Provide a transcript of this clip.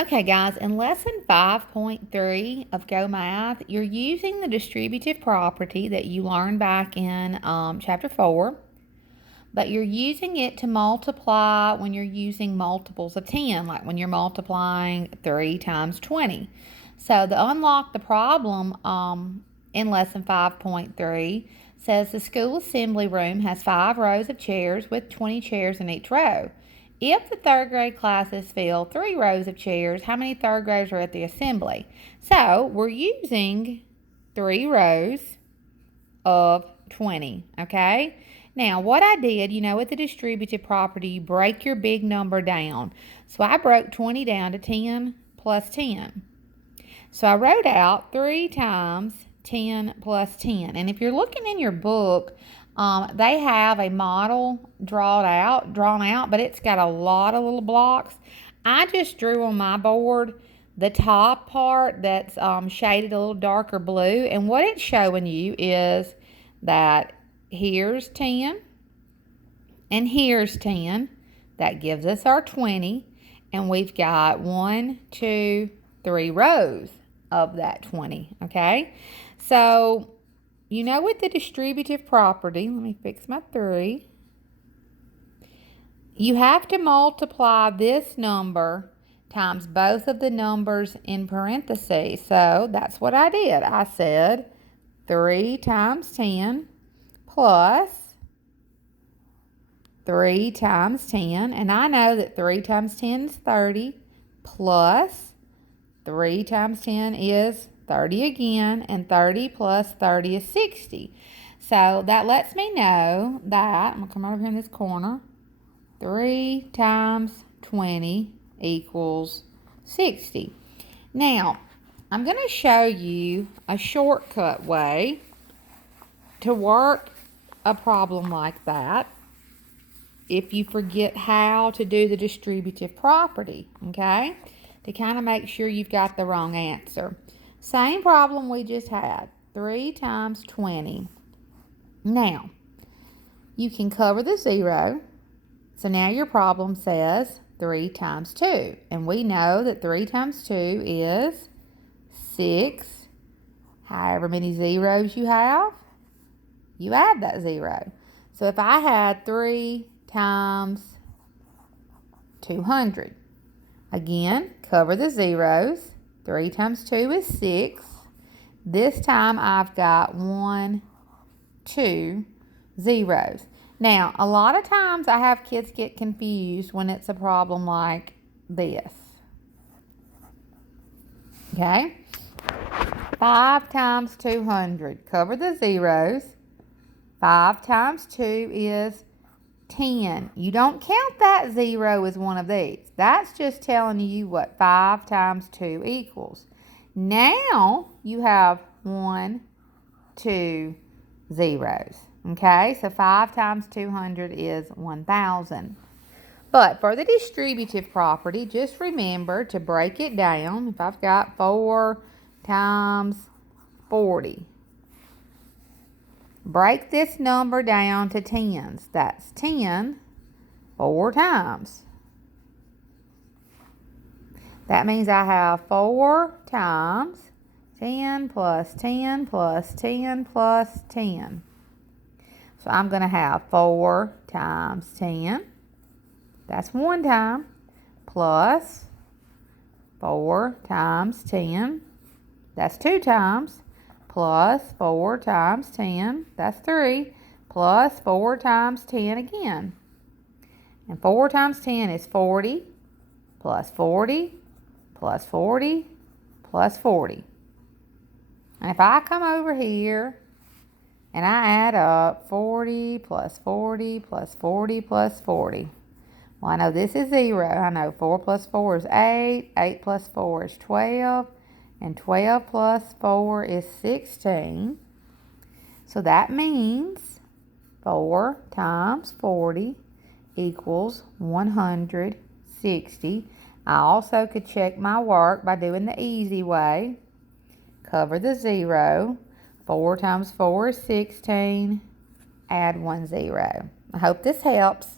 Okay, guys, in lesson 5.3 of Go Math, you're using the distributive property that you learned back in chapter 4, but you're using it to multiply when you're using multiples of 10, like when you're multiplying 3 times 20. So to unlock the problem in lesson 5.3 says the school assembly room has 5 rows of chairs with 20 chairs in each row. If the third grade classes fill 3 rows of chairs, how many third graders are at the assembly? So we're using 3 rows of 20, okay? Now, what I did, with the distributive property, you break your big number down. So I broke 20 down to 10 plus 10. So I wrote out 3 times 10 plus 10. And if you're looking in your book, they have a model drawn out, but it's got a lot of little blocks. I just drew on my board the top part that's shaded a little darker blue. And what it's showing you is that here's 10 and here's 10. That gives us our 20. And we've got 1, 2, 3 rows of that 20, okay? So, with the distributive property, let me fix my 3. You have to multiply this number times both of the numbers in parentheses. So, that's what I did. I said 3 times 10 plus 3 times 10. And I know that 3 times 10 is 30 plus 3 times 10 is 30 again, and 30 plus 30 is 60. So that lets me know that, I'm going to come over here in this corner, 3 times 20 equals 60. Now, I'm going to show you a shortcut way to work a problem like that if you forget how to do the distributive property, okay? To kind of make sure you've got the wrong answer. Same problem we just had, 3 times 20. Now, you can cover the 0. So now your problem says 3 times 2. And we know that 3 times 2 is 6. However many zeros you have, you add that 0. So if I had 3 times 200, again, cover the zeros. 3 times 2 is 6. This time I've got 1, 2 zeros. Now, a lot of times I have kids get confused when it's a problem like this. Okay? 5 times 200. Cover the zeros. 5 times 2 is 10. You don't count that 0 as one of these. That's just telling you what 5 times 2 equals. Now you have 1, 2 zeros. Okay, so 5 times 200 is 1,000. But for the distributive property, just remember to break it down. If I've got 4 times 40. Break this number down to tens. That's 10 4 times. That means I have 4 times 10 plus 10 plus 10 plus 10. So I'm going to have 4 times 10. That's 1 time. Plus 4 times 10. That's 2 times. Plus 4 times 10, that's 3, plus 4 times 10 again. And 4 times 10 is 40, plus 40, plus 40, plus 40. And if I come over here and I add up 40 plus 40 plus 40 plus 40. Well, I know this is 0. I know 4 plus 4 is 8, 8 plus 4 is 12. And 12 plus 4 is 16. So that means 4 times 40 equals 160. I also could check my work by doing the easy way. Cover the 0. 4 times 4 is 16. Add 1 0. I hope this helps.